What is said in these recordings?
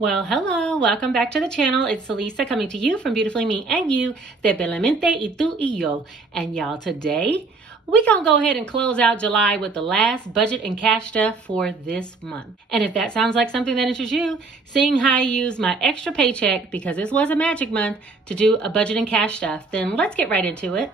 Well, hello, welcome back to the channel. It's Celisa coming to you from Beautifully Me and You, de Beautifullymeandyou y yo. And y'all, today we're gonna go ahead and close out July with the last budget and cash stuff for this month. And if that sounds like something that interests you, seeing how I use my extra paycheck, because this was a magic month, to do a budget and cash stuff, then let's get right into it.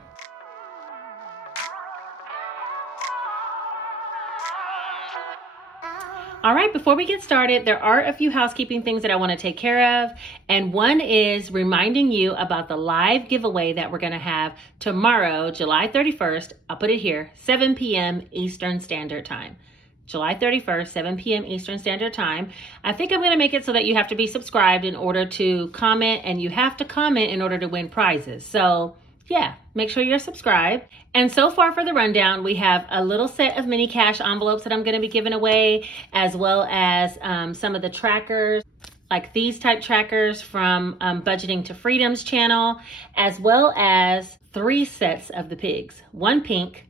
All right, before we get started, there are a few housekeeping things that I want to take care of. And one is reminding you about the live giveaway that we're going to have tomorrow, July 31st. I'll put it here, 7 p.m. Eastern Standard Time. July 31st, 7 p.m. Eastern Standard Time. I think I'm going to make it so that you have to be subscribed in order to comment, and you have to comment in order to win prizes. So yeah, make sure you're subscribed. And so far for the rundown, we have a little set of mini cash envelopes that I'm going to be giving away, as well as some of the trackers, like these type trackers from Budgeting to Freedom's channel, as well as 3 sets of the pigs. 1 pink,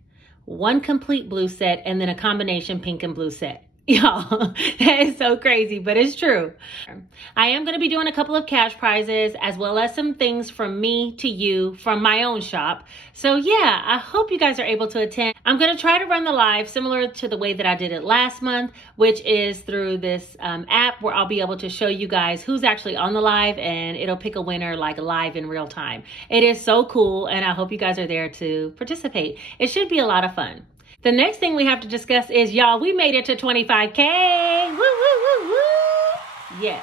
1 complete blue set, and then a combination pink and blue set. Y'all, that is so crazy, but it's true. I am going to be doing a couple of cash prizes, as well as some things from me to you from my own shop. So yeah, I hope you guys are able to attend. I'm going to try to run the live similar to the way that I did it last month, which is through this app where I'll be able to show you guys who's actually on the live, and it'll pick a winner like live in real time. It is so cool, and I hope you guys are there to participate. It should be a lot of fun. The next thing we have to discuss is, y'all, we made it to 25K. Woo, woo, woo, woo. Yes,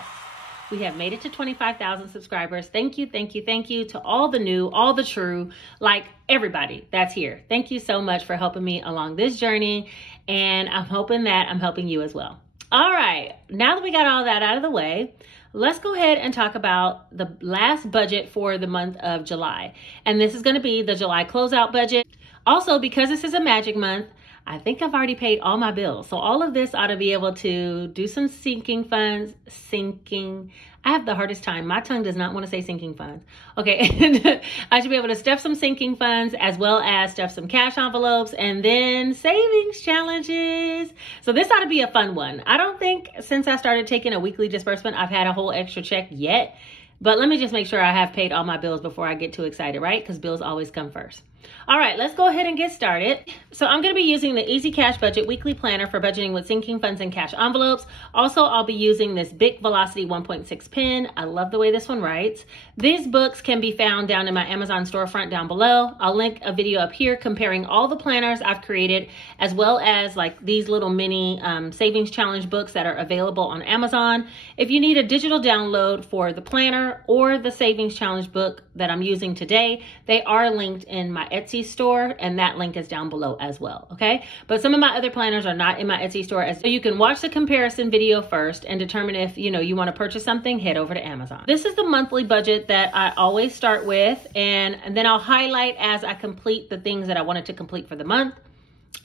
we have made it to 25,000 subscribers. Thank you, thank you, thank you to all the new, all the true, like everybody that's here. Thank you so much for helping me along this journey. And I'm hoping that I'm helping you as well. All right, now that we got all that out of the way, let's go ahead and talk about the last budget for the month of July. And this is going to be the July closeout budget. Also, because this is a magic month, I think I've already paid all my bills. So all of this ought to be able to do some sinking funds. I have the hardest time. My tongue does not want to say sinking funds. Okay, I should be able to stuff some sinking funds, as well as stuff some cash envelopes, and then savings challenges. So this ought to be a fun one. I don't think since I started taking a weekly disbursement, I've had a whole extra check yet. But let me just make sure I have paid all my bills before I get too excited, right? Because bills always come first. All right, let's go ahead and get started. So I'm going to be using the Easy Cash Budget Weekly Planner for budgeting with sinking funds and cash envelopes. Also, I'll be using this Bic Velocity 1.6 pen. I love the way this one writes. These books can be found down in my Amazon storefront down below. I'll link a video up here comparing all the planners I've created, as well as like these little mini savings challenge books that are available on Amazon. If you need a digital download for the planner or the savings challenge book that I'm using today, they are linked in my Etsy store, and that link is down below as well, okay? But some of my other planners are not in my Etsy store, so you can watch the comparison video first and determine if you want to purchase something. Head over to Amazon. This is the monthly budget that I always start with, and then I'll highlight as I complete the things that I wanted to complete for the month.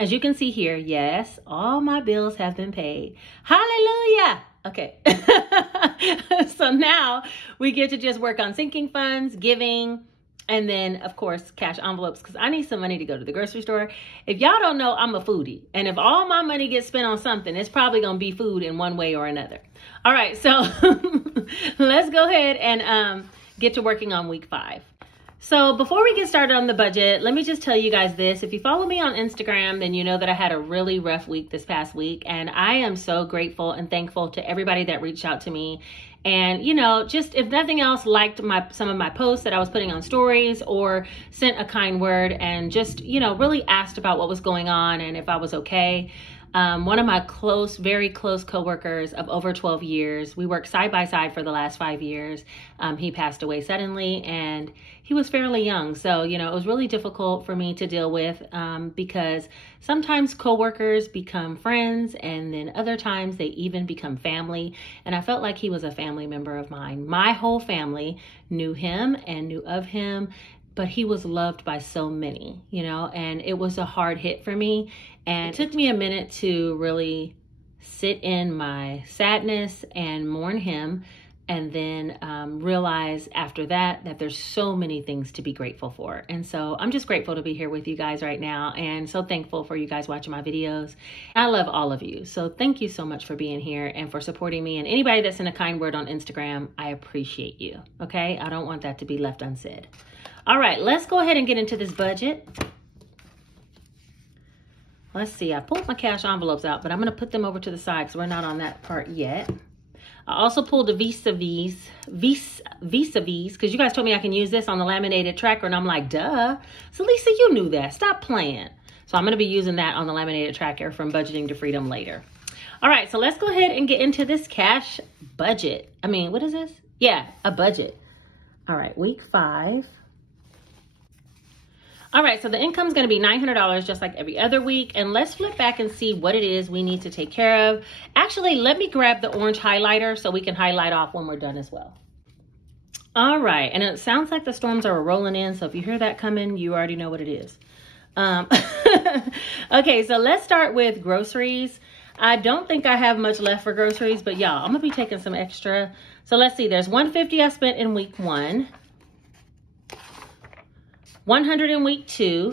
As you can see here, yes, all my bills have been paid. Hallelujah! Okay, so now we get to just work on sinking funds, giving, and then, of course, cash envelopes, because I need some money to go to the grocery store. If y'all don't know, I'm a foodie. And if all my money gets spent on something, it's probably going to be food in one way or another. All right, so let's go ahead and get to working on week 5. So before we get started on the budget, let me just tell you guys this. If you follow me on Instagram, then you know that I had a really rough week this past week. And I am so grateful and thankful to everybody that reached out to me. And, just if nothing else, liked some of my posts that I was putting on stories, or sent a kind word and just, really asked about what was going on and if I was okay. One of my very close coworkers of over 12 years, we worked side by side for the last 5 years. He passed away suddenly, and he was fairly young. So, it was really difficult for me to deal with because sometimes coworkers become friends, and then other times they even become family. And I felt like he was a family member of mine. My whole family knew him and knew of him, but he was loved by so many, and it was a hard hit for me. And it took me a minute to really sit in my sadness and mourn him. and then realize after that there's so many things to be grateful for. And so I'm just grateful to be here with you guys right now, and so thankful for you guys watching my videos. I love all of you. So thank you so much for being here and for supporting me. And anybody that's in a kind word on Instagram, I appreciate you. Okay, I don't want that to be left unsaid. All right, let's go ahead and get into this budget. Let's see, I pulled my cash envelopes out, but I'm gonna put them over to the side because we're not on that part yet. I also pulled a vis-a-vis, because you guys told me I can use this on the laminated tracker, and I'm like, duh. So Lisa, you knew that. Stop playing. So I'm going to be using that on the laminated tracker from Budgeting to Freedom later. All right, so let's go ahead and get into this cash budget. I mean, what is this? Yeah, a budget. All right, week 5. All right, so the income is going to be $900 just like every other week. And let's flip back and see what it is we need to take care of. Actually, let me grab the orange highlighter so we can highlight off when we're done as well. All right, and it sounds like the storms are rolling in. So if you hear that coming, you already know what it is. Okay, so let's start with groceries. I don't think I have much left for groceries, but y'all, I'm going to be taking some extra. So let's see, there's $150 I spent in week 1. 100 in week 2,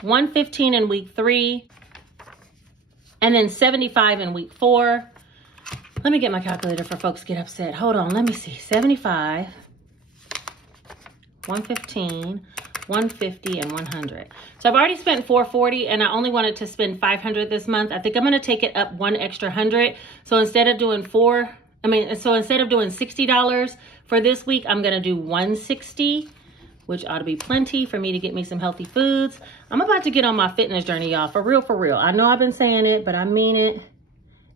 115 in week 3, and then 75 in week 4. Let me get my calculator for folks get upset. Hold on, let me see. 75, 115, 150, and 100. So I've already spent $440, and I only wanted to spend $500 this month. I think I'm gonna take it up one extra $100. So instead of doing $60 for this week, I'm gonna do $160. Which ought to be plenty for me to get me some healthy foods. I'm about to get on my fitness journey, y'all. For real, for real. I know I've been saying it, but I mean it.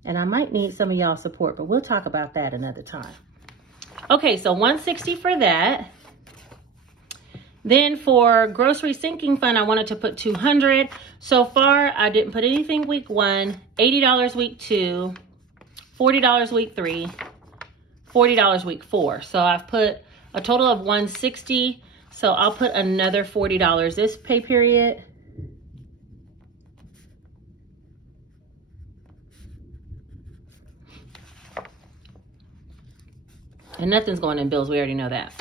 And I might need some of y'all's support, but we'll talk about that another time. Okay, so $160 for that. Then for grocery sinking fund, I wanted to put $200. So far, I didn't put anything week 1, $80 week 2, $40 week 3, $40 week 4. So I've put a total of $160. So I'll put another $40 this pay period. And nothing's going in bills. We already know that.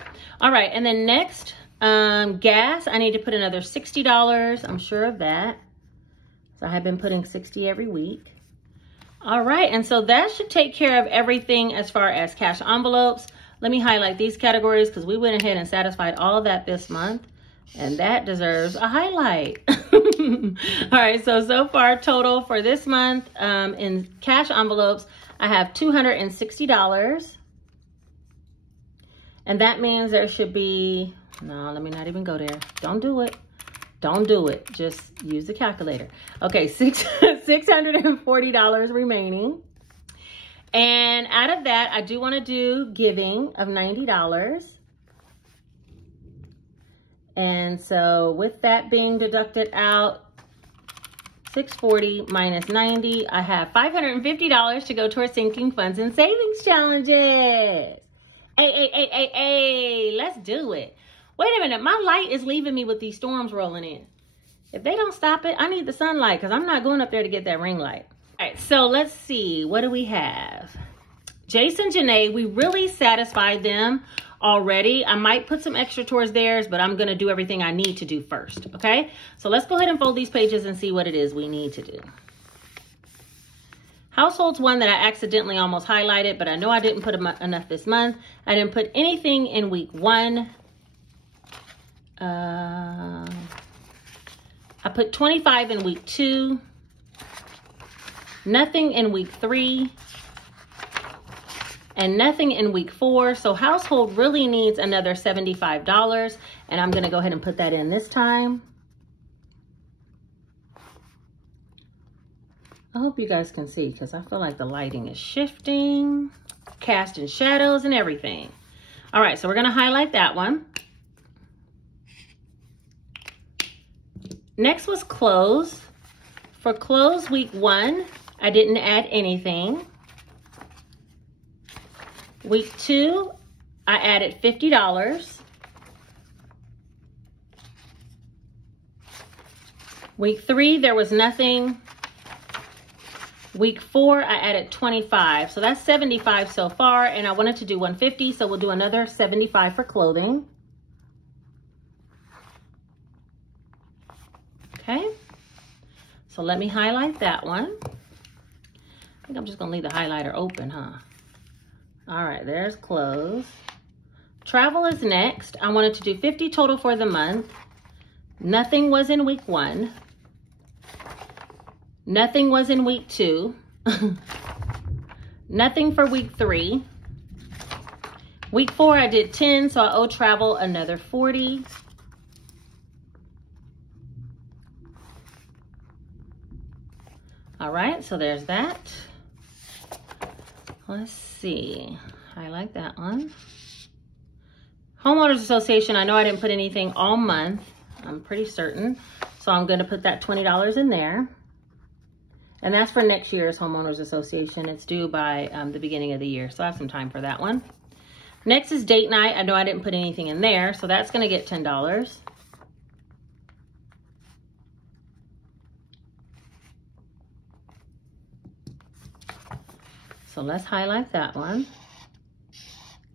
All right. And then next, gas, I need to put another $60. I'm sure of that. So I have been putting $60 every week. All right. And so that should take care of everything as far as cash envelopes. Let me highlight these categories because we went ahead and satisfied all of that this month. And that deserves a highlight. All right, so far total for this month in cash envelopes, I have $260. And that means there should be, no, let me not even go there. Don't do it. Don't do it. Just use the calculator. Okay, $640 remaining. And out of that, I do want to do giving of $90. And so with that being deducted out, $640 minus $90, I have $550 to go towards sinking funds and savings challenges. Hey, let's do it. Wait a minute, my light is leaving me with these storms rolling in. If they don't stop it, I need the sunlight because I'm not going up there to get that ring light. All right, so let's see. What do we have? Jason, Janae, we really satisfied them already. I might put some extra towards theirs, but I'm going to do everything I need to do first, okay? So let's go ahead and fold these pages and see what it is we need to do. Household's one that I accidentally almost highlighted, but I know I didn't put enough this month. I didn't put anything in week 1. I put 25 in week 2. Nothing in week 3 and nothing in week 4. So household really needs another $75, and I'm going to go ahead and put that in this time. I hope you guys can see because I feel like the lighting is shifting, casting shadows and everything. All right, so we're going to highlight that one. Next was clothes. For clothes week 1, I didn't add anything. Week 2, I added $50. Week 3, there was nothing. Week 4, I added 25. So that's 75 so far, and I wanted to do 150, so we'll do another 75 for clothing. Okay. So let me highlight that one. I think I'm just gonna leave the highlighter open, huh? All right, there's clothes. Travel is next. I wanted to do 50 total for the month. Nothing was in week 1. Nothing was in week 2. Nothing for week 3. Week 4, I did 10, so I owe travel another 40. All right, so there's that. Let's see. I like that one. Homeowners Association, I know I didn't put anything all month. I'm pretty certain. So I'm going to put that $20 in there. And that's for next year's Homeowners Association. It's due by the beginning of the year. So I have some time for that one. Next is date night. I know I didn't put anything in there. So that's going to get $10. So let's highlight that one.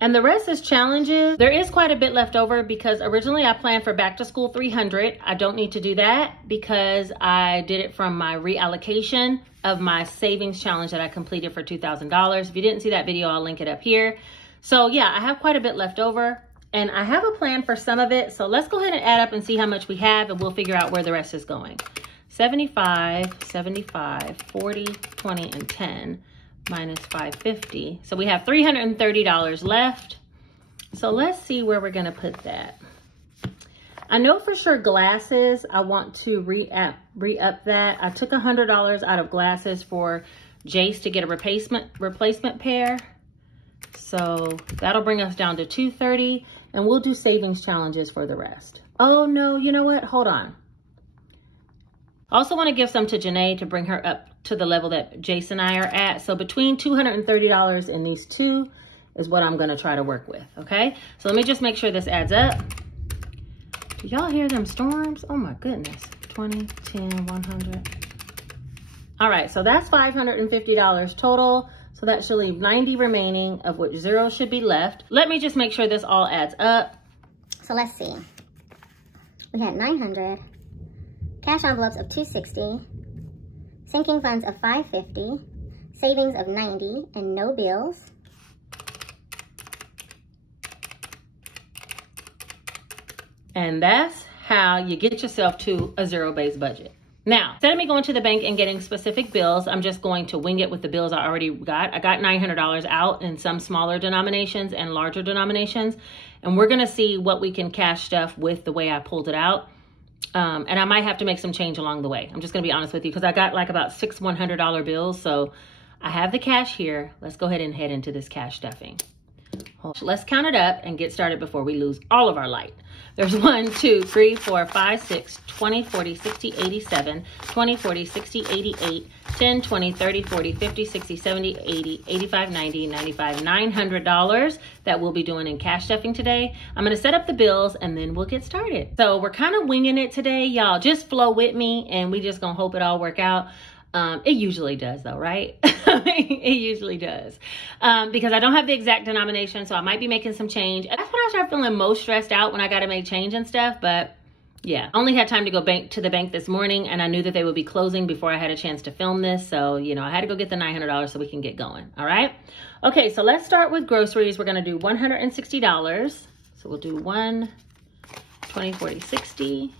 And the rest is challenges. There is quite a bit left over because originally I planned for back to school 300. I don't need to do that because I did it from my reallocation of my savings challenge that I completed for $2,000. If you didn't see that video, I'll link it up here. So yeah, I have quite a bit left over and I have a plan for some of it. So let's go ahead and add up and see how much we have and we'll figure out where the rest is going. 75, 75, 40, 20, and 10. Minus 550. So we have $330 left. So let's see where we're gonna put that. I know for sure glasses, I want to re-up that. I took $100 out of glasses for Jace to get a replacement pair. So that'll bring us down to $230 and we'll do savings challenges for the rest. Oh no, you know what? Hold on. I also want to give some to Janae to bring her up to the level that Jace and I are at. So between $230 and these two is what I'm going to try to work with. Okay. So let me just make sure this adds up. Do y'all hear them storms? Oh my goodness. 20, 10, 100. All right. So that's $550 total. So that should leave 90 remaining, of which 0 should be left. Let me just make sure this all adds up. So let's see. We had 900. Cash envelopes of $260, sinking funds of $550, savings of $90, and no bills. And that's how you get yourself to a zero-based budget. Now, instead of me going to the bank and getting specific bills, I'm just going to wing it with the bills I already got. I got $900 out in some smaller denominations and larger denominations, and we're gonna see what we can cash stuff with the way I pulled it out. And I might have to make some change along the way. I'm just gonna be honest with you because I got like about 6 $100 bills. So I have the cash here. Let's go ahead and head into this cash stuffing. Let's count it up and get started before we lose all of our light. There's 1, 2, 3, 4, 5, 6, 20, 40, 60, 87, 20, 40, 60, 88, 10, 20, 30, 40, 50, 60, 70, 80, 85, 90, 95, $900 that we'll be doing in cash stuffing today. I'm gonna set up the bills and then we'll get started. So we're kind of winging it today, y'all. Just flow with me and we just gonna hope it all work out. It usually does though, right? It usually does. Because I don't have the exact denomination, so I might be making some change. That's when I start feeling most stressed out, when I got to make change and stuff. But yeah, I only had time to go to the bank this morning, and I knew that they would be closing before I had a chance to film this. So, you know, I had to go get the $900 so we can get going. All right. Okay, so let's start with groceries. We're going to do $160. So we'll do 1, 20, 40, 60.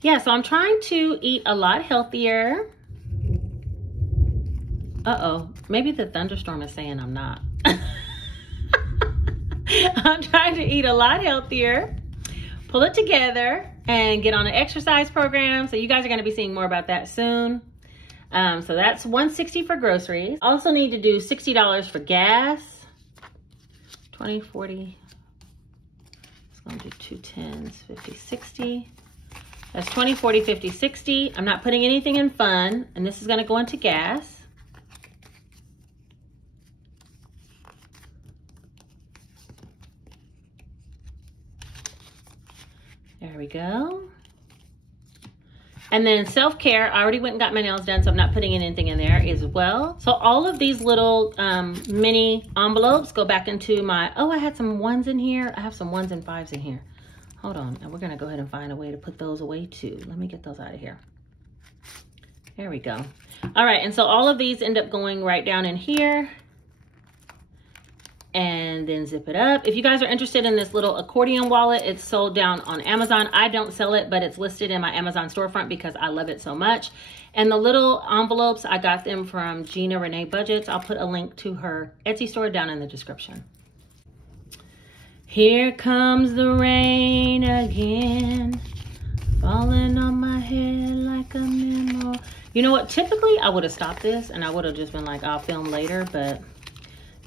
Yeah, so I'm trying to eat a lot healthier. Uh-oh, maybe the thunderstorm is saying I'm not. I'm trying to eat a lot healthier, pull it together, and get on an exercise program. So you guys are gonna be seeing more about that soon. So that's $160 for groceries. Also need to do $60 for gas. 20, 40, it's gonna do 2 10s, 50, 60. That's 20, 40, 50, 60. I'm not putting anything in fun, and this is gonna go into gas. There we go. And then self-care, I already went and got my nails done, so I'm not putting anything in there as well. So all of these little mini envelopes go back into my, oh, I had some ones in here. I have some 1s and 5s in here. Hold on, and we're gonna go ahead and find a way to put those away too. Let me get those out of here. There we go. All right, and so all of these end up going right down in here. And then zip it up. If you guys are interested in this little accordion wallet, it's sold down on Amazon. I don't sell it, but it's listed in my Amazon storefront because I love it so much. And the little envelopes, I got them from Gina Renee Budgets. I'll put a link to her Etsy store down in the description. Here comes the rain again, falling on my head like a memo. You know what? Typically, I would have stopped this and I would have just been like, I'll film later, but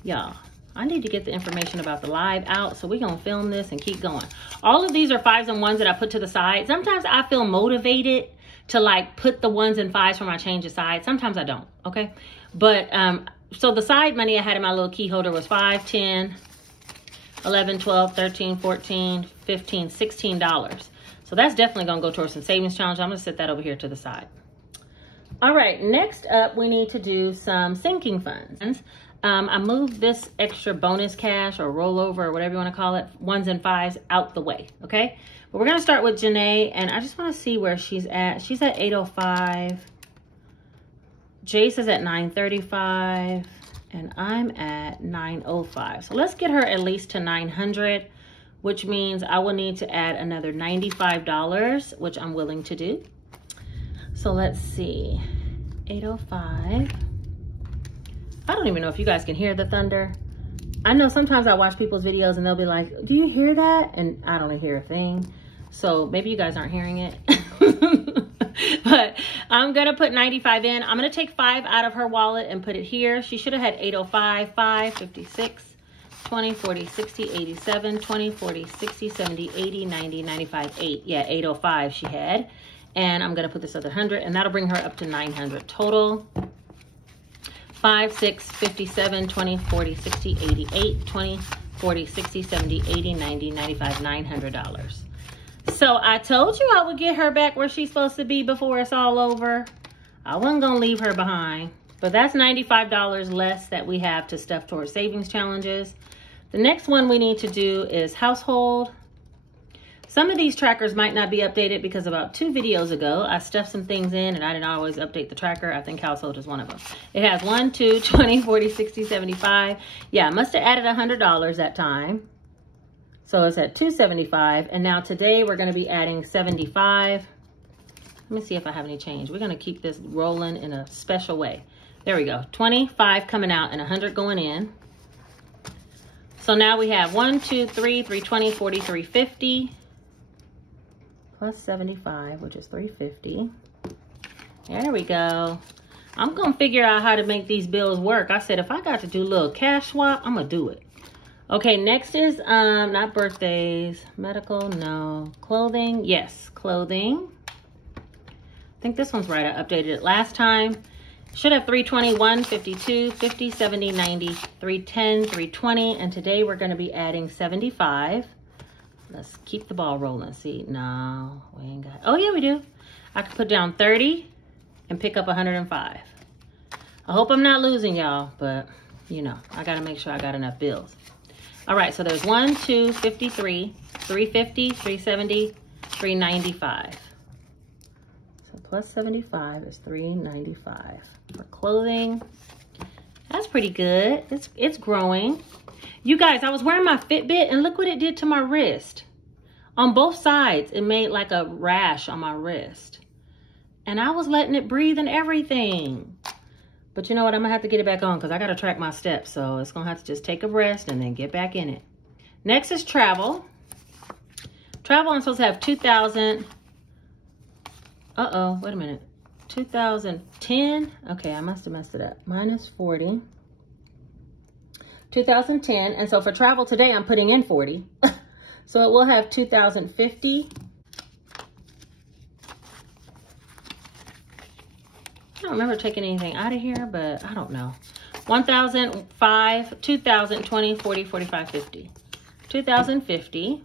y'all, I need to get the information about the live out, so we're gonna film this and keep going. All of these are 5s and 1s that I put to the side. Sometimes I feel motivated to like put the 1s and 5s for my change aside. Sometimes I don't, okay? But, so the side money I had in my little key holder was $5, $10, $11, $12, $13, $14, $15, $16. So that's definitely gonna go towards some savings challenge. I'm gonna set that over here to the side. All right, next up, we need to do some sinking funds. I moved this extra bonus cash or rollover or whatever you want to call it, 1s and 5s out the way, okay? But we're going to start with Janae, and I just want to see where she's at. She's at 805. Jace is at 935, and I'm at 905. So let's get her at least to 900, which means I will need to add another $95, which I'm willing to do. So let's see, 805. I don't even know if you guys can hear the thunder. I know sometimes I watch people's videos and they'll be like, do you hear that? And I don't hear a thing. So maybe you guys aren't hearing it. But I'm gonna put 95 in. I'm gonna take 5 out of her wallet and put it here. She should have had 805, 5, 56, 20, 40, 60, 87, 20, 40, 60, 70, 80, 90, 95, 8. Yeah, 805 she had. And I'm gonna put this other 100 and that'll bring her up to 900 total. 5, 6, 57, 20, 40, 60, 88, 20, 40, 60, 70, 80, 90, 95, $900. So I told you I would get her back where she's supposed to be before it's all over. I wasn't gonna leave her behind, but that's $95 less that we have to stuff towards savings challenges. The next one we need to do is household. Some of these trackers might not be updated because about 2 videos ago, I stuffed some things in and I didn't always update the tracker. I think household is one of them. It has 1, 2, 20, 40, 60, 75. Yeah, I must have added $100 that time. So it's at 275. And now today we're gonna be adding 75. Let me see if I have any change. We're gonna keep this rolling in a special way. There we go, 25 coming out and 100 going in. So now we have 1, 2, 3, 320, 40, 350. Plus 75, which is 350. There we go. I'm gonna figure out how to make these bills work. I said if I got to do a little cash swap, I'm gonna do it. Okay, next is not birthdays, medical, no. Clothing, yes, clothing. I think this one's right. I updated it last time. Should have 321, 52, 50, 70, 90, 310, 320, and today we're gonna be adding 75. Let's keep the ball rolling. See, no, we ain't got, oh yeah, we do. I can put down 30 and pick up 105. I hope I'm not losing y'all, but you know, I gotta make sure I got enough bills. All right, so there's 1, 2, 53, 350, 370, 395. So plus 75 is 395 for clothing. That's pretty good. It's growing. You guys, I was wearing my Fitbit and look what it did to my wrist. On both sides, it made like a rash on my wrist. And I was letting it breathe and everything. But you know what? I'm gonna have to get it back on because I gotta track my steps. So it's gonna have to just take a rest and then get back in it. Next is travel. Travel, I'm supposed to have 2,000. Uh-oh, wait a minute. 2010. Okay, I must have messed it up. Minus 40. 2010, and so for travel today, I'm putting in 40. So it will have 2050. I don't remember taking anything out of here, but I don't know. 1,005, 2,000, 20, 40, 45, 50. 2,050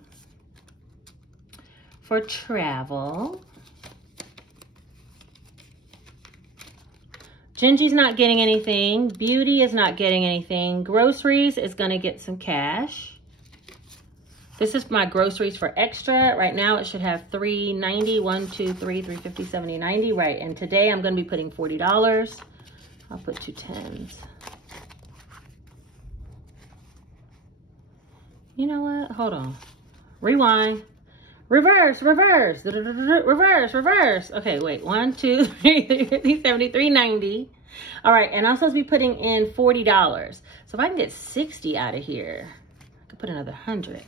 for travel. Gingy's not getting anything. Beauty is not getting anything. Groceries is gonna get some cash. This is my groceries for extra. Right now it should have $3.90. 1, 2, 3, 350, 70, 90. Right, and today I'm gonna be putting $40. I'll put 2 10s. You know what? Hold on. Rewind. Reverse, reverse, reverse, reverse. Okay, wait. 1, 2, 3, 350, 70, 390. All right, and I'm supposed to be putting in $40. So if I can get 60 out of here, I could put another 100.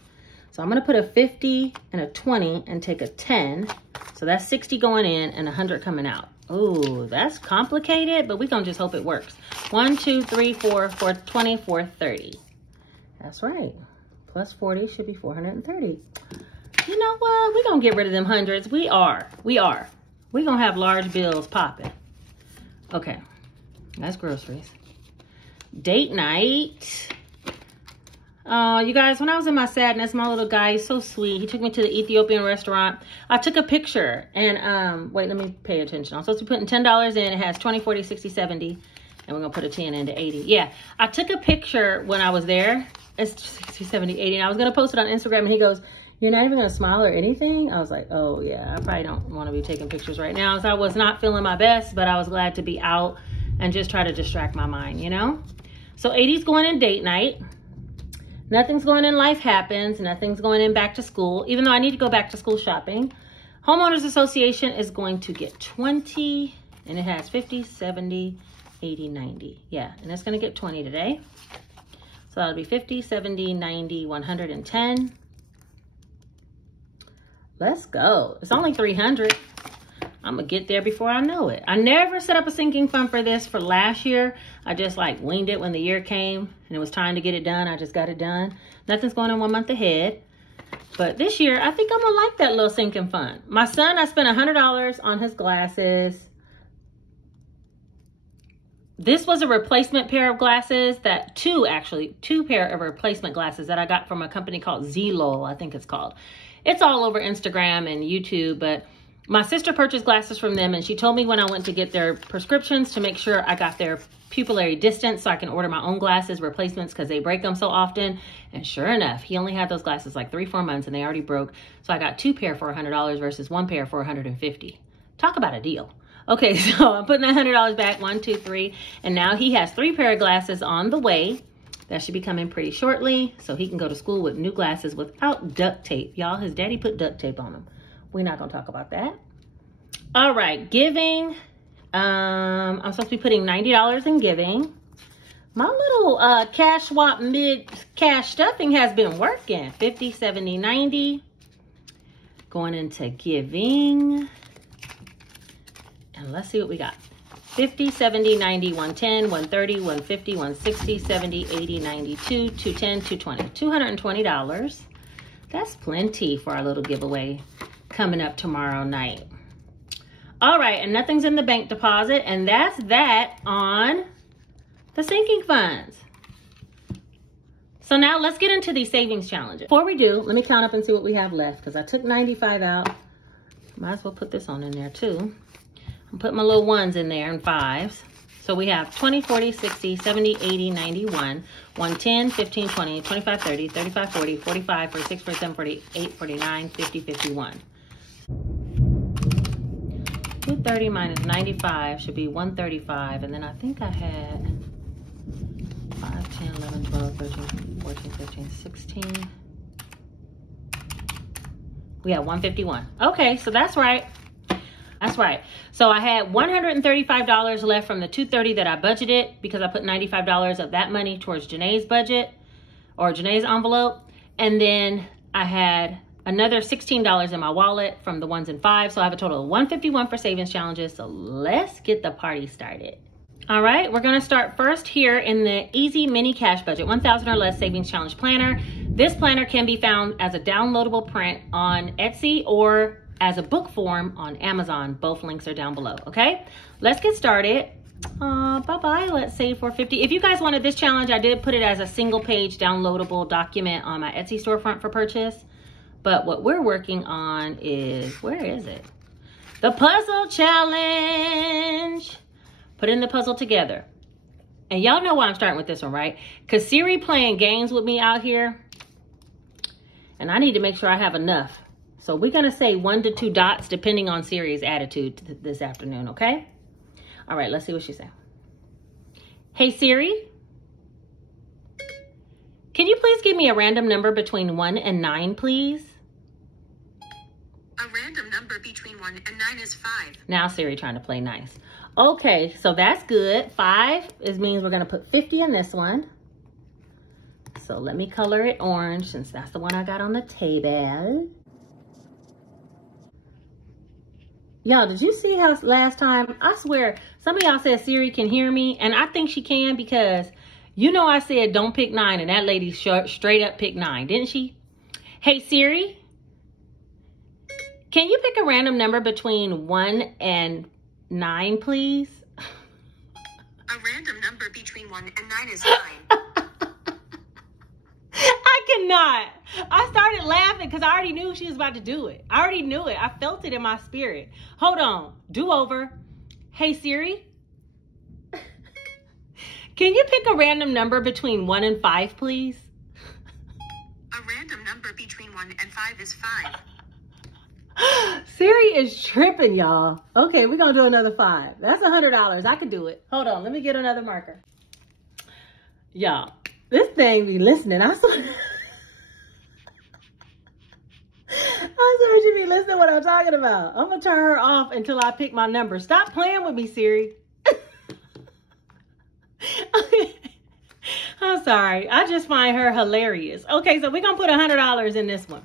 So I'm gonna put a 50 and a 20 and take a 10. So that's 60 going in and 100 coming out. Oh, that's complicated, but we're gonna just hope it works. 1, 2, 3, 4, 420, 430. That's right. Plus 40 should be 430. You know what? We're gonna get rid of them hundreds. We are. We're gonna have large bills popping. Okay, that's groceries. Date night. Oh, you guys, when I was in my sadness, my little guy, he's so sweet. He took me to the Ethiopian restaurant. I took a picture and, wait, let me pay attention. I'm supposed to be putting $10 in. It has 20, 40, 60, 70. And we're gonna put a 10 into 80. Yeah, I took a picture when I was there. It's 60, 70, 80. And I was gonna post it on Instagram and he goes, "You're not even gonna smile or anything?" I was like, oh yeah, I probably don't wanna be taking pictures right now. So I was not feeling my best, but I was glad to be out and just try to distract my mind, you know? So 80's going in date night. Nothing's going in life happens. Nothing's going in back to school, even though I need to go back to school shopping. Homeowners Association is going to get 20 and it has 50, 70, 80, 90. Yeah, and it's gonna get 20 today. So that'll be 50, 70, 90, 110. Let's go. It's only 300. I'm gonna get there before I know it. I never set up a sinking fund for this for last year. I just like winged it when the year came and it was time to get it done. I just got it done. Nothing's going on 1 month ahead. But this year, I think I'm gonna like that little sinking fund. My son, I spent $100 on his glasses. This was a replacement pair of glasses that two pair of replacement glasses that I got from a company called Zelo, I think it's called. It's all over Instagram and YouTube, but my sister purchased glasses from them and she told me when I went to get their prescriptions to make sure I got their pupillary distance so I can order my own glasses replacements because they break them so often. And sure enough, he only had those glasses like 3-4 months and they already broke. So I got 2 pair for $100 versus 1 pair for $150. Talk about a deal. Okay, so I'm putting that $100 back, 1, 2, 3. And now he has 3 pair of glasses on the way. That should be coming pretty shortly. So he can go to school with new glasses without duct tape. Y'all, his daddy put duct tape on them. We're not gonna talk about that. All right, giving. I'm supposed to be putting $90 in giving. My little cash swap mid cash stuffing has been working. 50, 70, 90. Going into giving. And let's see what we got. 50, 70, 90, 110, 130, 150, 160, 70, 80, 92, 210, 220. $220. That's plenty for our little giveaway coming up tomorrow night. All right, and nothing's in the bank deposit, and that's that on the sinking funds. So now let's get into these savings challenges. Before we do, let me count up and see what we have left because I took 95 out. Might as well put this on in there too. I'm putting my little ones in there and 5s. So we have 20, 40, 60, 70, 80, 91, 110, 15, 20, 25, 30, 35, 40, 45, 46, 47, 48, 49, 50, 51. 230 minus 95 should be 135. And then I think I had 5, 10, 11, 12, 13, 14, 15, 16. We have 151. Okay, so that's right. That's right. So I had $135 left from the $230 that I budgeted because I put $95 of that money towards Janae's budget or Janae's envelope. And then I had another $16 in my wallet from the 1s and 5s. So I have a total of $151 for savings challenges. So let's get the party started. All right, we're gonna start first here in the Easy Mini Cash Budget 1,000 or Less Savings Challenge Planner. This planner can be found as a downloadable print on Etsy or as a book form on Amazon. Both links are down below, okay? Let's get started. Bye-bye, let's save $450. If you guys wanted this challenge, I did put it as a single page downloadable document on my Etsy storefront for purchase. But what we're working on is, where is it? The puzzle challenge. putting the puzzle together. And y'all know why I'm starting with this one, right? Because Siri playing games with me out here. And I need to make sure I have enough. So we're going to say 1 to 2 dots depending on Siri's attitude this afternoon, okay? All right, let's see what she said. Hey, Siri. Can you please give me a random number between 1 and 9, please? A random number between 1 and 9 is 5. Now Siri trying to play nice. Okay, so that's good. 5 means we're going to put 50 in this one. So let me color it orange since that's the one I got on the table. Y'all, did you see how last time, I swear, some of y'all said Siri can hear me, and I think she can because, you know, I said don't pick 9, and that lady straight up picked 9, didn't she? Hey, Siri, can you pick a random number between 1 and 9, please? A random number between 1 and 9 is 9. I cannot. I started laughing because I already knew she was about to do it. I already knew it. I felt it in my spirit. Hold on. Do over. Hey, Siri. Can you pick a random number between 1 and 5, please? A random number between 1 and 5 is 5. Siri is tripping, y'all. Okay, we're going to do another 5. That's $100. I can do it. Hold on. Let me get another marker. Y'all, this thing be listening. I swear she be listening to what I'm talking about. I'm going to turn her off until I pick my number. Stop playing with me, Siri. I'm sorry. I just find her hilarious. Okay, so we're going to put $100 in this one.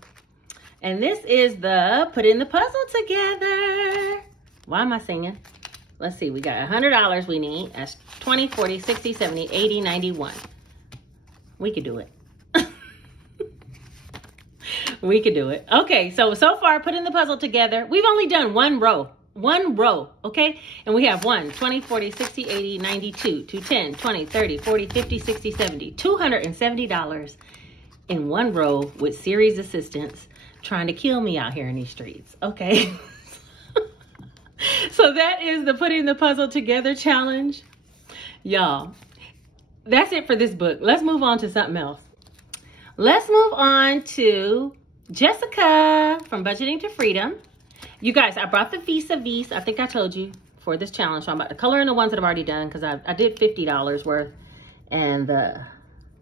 And this is the putting the puzzle together. Why am I singing? Let's see. We got $100 we need. That's 20, 40, 60, 70, 80, 91. We could do it. We could do it. Okay, so far putting the puzzle together, we've only done one row. One row, okay? And we have 1, 20, 40, 60, 80, 92, 210, 20, 30, 40, 50, 60, 70. $270 in one row with Siri's assistance trying to kill me out here in these streets, okay? So that is the putting the puzzle together challenge. Y'all, that's it for this book. Let's move on to something else. Let's move on to Jessica from Budgeting to Freedom. You guys, I brought the vis-a-vis, I think I told you, for this challenge. So I'm about to color in the ones that I've already done because I did $50 worth. And the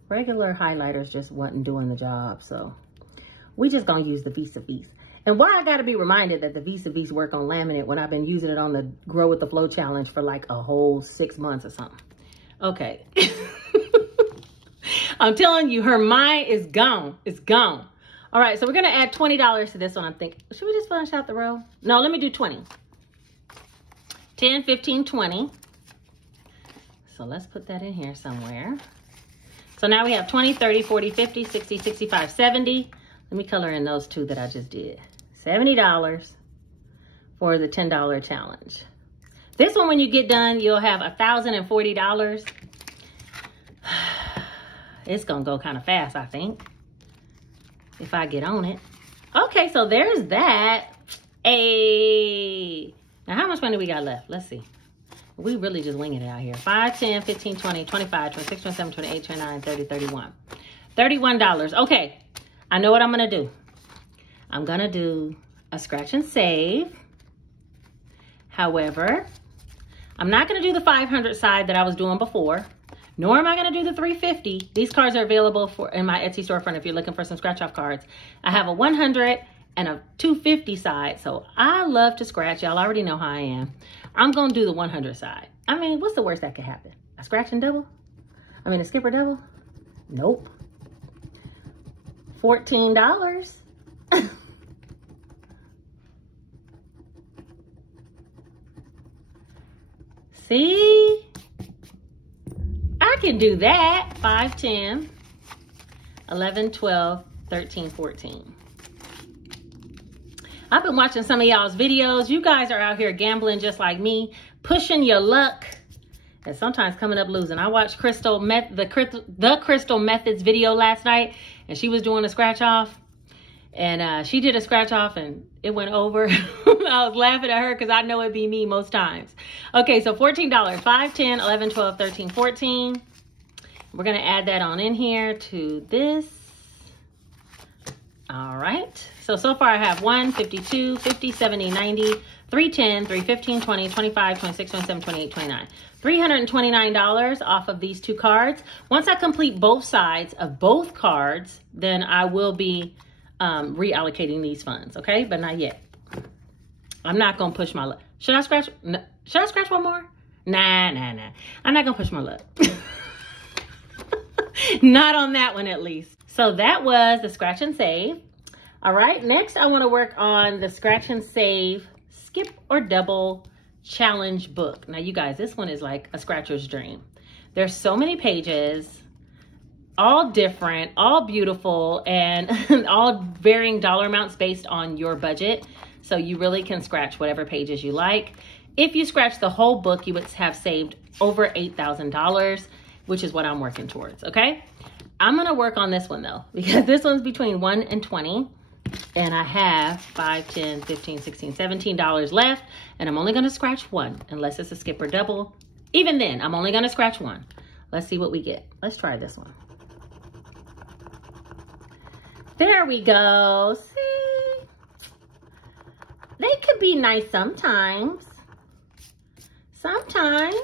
regular highlighters just wasn't doing the job. So we just going to use the vis-a-vis. And why I got to be reminded that the vis-a-vis work on laminate when I've been using it on the Grow with the Flow challenge for like a whole 6 months or something. Okay. I'm telling you, her mind is gone. It's gone. All right, so we're going to add $20 to this one. I'm thinking, should we just finish out the row? No, let me do 20. 10, 15, 20. So let's put that in here somewhere. So now we have 20, 30, 40, 50, 60, 65, 70. Let me color in those two that I just did. $70 for the $10 challenge. This one, when you get done, you'll have $1,040. It's going to go kind of fast, I think, if I get on it. Okay, so there's that. Hey. Now, how much money we got left? Let's see. We really just winging it out here. 5, 10, 15, 20, 25, 26, 27, 28, 29, 30, 31. $31. Okay, I know what I'm going to do. I'm going to do a scratch and save. However, I'm not going to do the 500 side that I was doing before. Nor am I going to do the 350. These cards are available in my Etsy storefront if you're looking for some scratch-off cards. I have a 100 and a 250 side. So I love to scratch. Y'all already know how I am. I'm going to do the 100 side. I mean, what's the worst that could happen? A scratch and double? I mean, a skipper double? Nope. $14. See? I can do that. 5, 10, 11, 12, 13, 14. I've been watching some of y'all's videos. You guys are out here gambling just like me, pushing your luck, and sometimes coming up losing. I watched the Crystal Methods video last night, and she was doing a scratch off. And she did a scratch off and it went over. I was laughing at her because I know it'd be me most times. Okay, so $14, 5, 10, 11, 12, 13, 14. We're gonna add that on in here to this. All right, so far I have 1, 52, 50, 70, 90, 310, 315, 20, 25, 26, 27, 28, 29. $329 off of these 2 cards. Once I complete both sides of both cards, then I will be reallocating these funds, okay? But not yet. I'm not gonna push my luck. Should I scratch? No. Should I scratch one more? Nah. I'm not gonna push my luck. Not on that one, at least. So that was the scratch and save. All right, next I want to work on the scratch and save skip or double challenge book. Now you guys, this one is like a scratcher's dream. There's so many pages, all different, all beautiful, and all varying dollar amounts based on your budget. So you really can scratch whatever pages you like. If you scratch the whole book, you would have saved over $8,000, which is what I'm working towards, okay? I'm gonna work on this one though, because this one's between 1 and 20, and I have 5, 10, 15, 16, $17 left, and I'm only gonna scratch one, unless it's a skip or double. Even then, I'm only gonna scratch one. Let's see what we get. Let's try this one. There we go, see? They could be nice sometimes. Sometimes.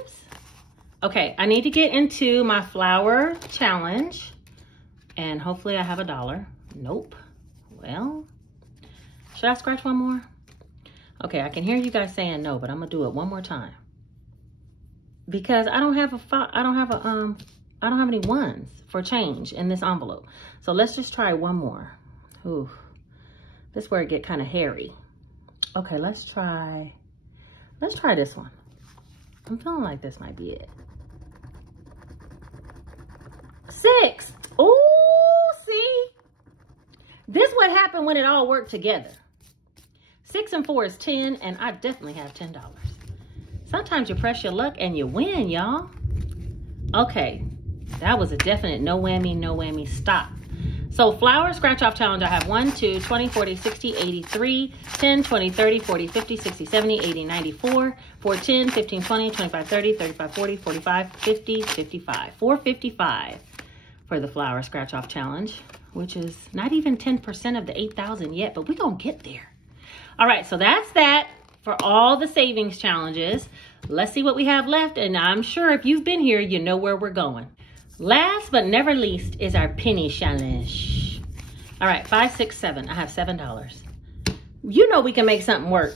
Okay, I need to get into my flower challenge, and hopefully I have $1. Nope. Well, should I scratch one more? Okay, I can hear you guys saying no, but I'm gonna do it one more time because I don't have any ones for change in this envelope. So let's just try one more. Ooh, this is where it get kind of hairy. Okay, let's try this one. I'm feeling like this might be it. 6. Oh, see? This is what happened when it all worked together. 6 and 4 is 10, and I definitely have $10. Sometimes you press your luck and you win, y'all. Okay, that was a definite no whammy, stop. So flower scratch off challenge, I have 1, 2, 20, 40, 60, 83, 10, 20, 30, 40, 50, 60, 70, 80, 94, 4, 10, 15, 20, 25, 30, 35, 40, 45, 50, 55. 455 for the flower scratch off challenge, which is not even 10% of the 8,000 yet, but we're gonna get there. All right, so that's that for all the savings challenges. Let's see what we have left, and I'm sure if you've been here, you know where we're going. Last but never least is our penny challenge. All right, 5, 6, 7. I have $7. You know we can make something work.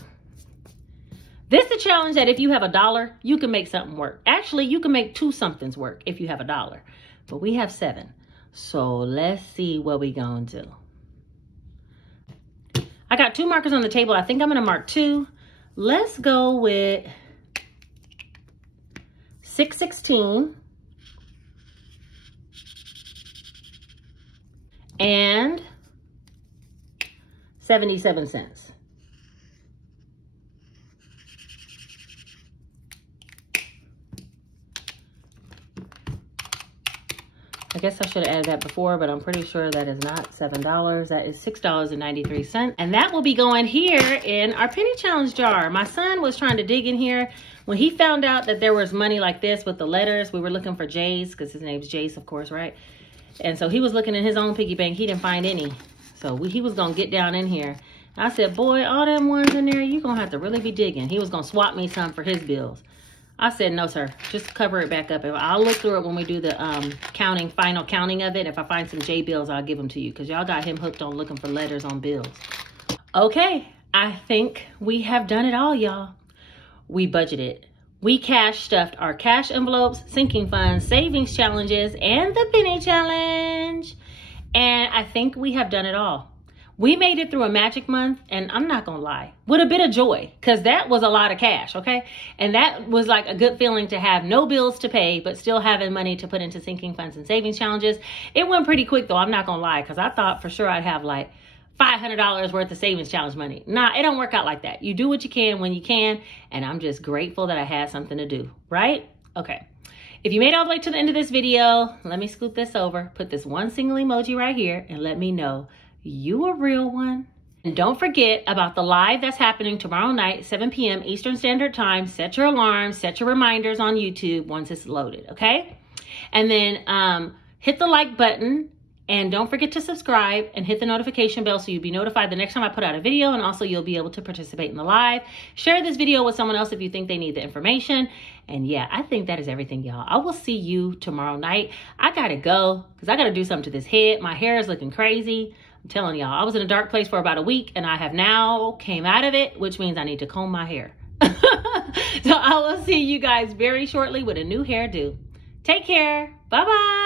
This is a challenge that if you have $1, you can make something work. Actually, you can make 2 somethings work if you have $1, but we have 7. So let's see what we gonna do. I got 2 markers on the table. I think I'm gonna mark 2. Let's go with 616 and 77 cents. I guess I should have added that before, but I'm pretty sure that is not $7. That is $6.93. And that will be going here in our penny challenge jar. My son was trying to dig in here. When he found out that there was money like this with the letters, we were looking for J's, because his name's Jace, of course, right? And so he was looking in his own piggy bank. He didn't find any. So he was going to get down in here. I said, boy, all them ones in there, you're going to have to really be digging. He was going to swap me some for his bills. I said, no, sir. Just cover it back up. I'll look through it when we do the final counting of it. If I find some J bills, I'll give them to you, because y'all got him hooked on looking for letters on bills. Okay, I think we have done it all, y'all. We budgeted. We cash stuffed our cash envelopes, sinking funds, savings challenges, and the penny challenge. And I think we have done it all. We made it through a magic month, and I'm not gonna lie, with a bit of joy, because that was a lot of cash, okay? And that was like a good feeling to have no bills to pay, but still having money to put into sinking funds and savings challenges. It went pretty quick though, I'm not gonna lie, because I thought for sure I'd have like $500 worth of savings challenge money. Nah, it don't work out like that. You do what you can when you can, and I'm just grateful that I had something to do, right? Okay. If you made it all the way to the end of this video, let me scoot this over, put this one single emoji right here, and let me know You a real one. And don't forget about the live that's happening tomorrow night, 7 p.m. Eastern Standard Time. Set your alarms, set your reminders on YouTube once it's loaded, okay? And then hit the like button, and don't forget to subscribe and hit the notification bell so you'll be notified the next time I put out a video, and also you'll be able to participate in the live. Share this video with someone else if you think they need the information. And yeah, I think that is everything, y'all. I will see you tomorrow night. I gotta go because I gotta do something to this head. My hair is looking crazy. I'm telling y'all, I was in a dark place for about a week and I have now came out of it, which means I need to comb my hair. So I will see you guys very shortly with a new hairdo. Take care. Bye-bye.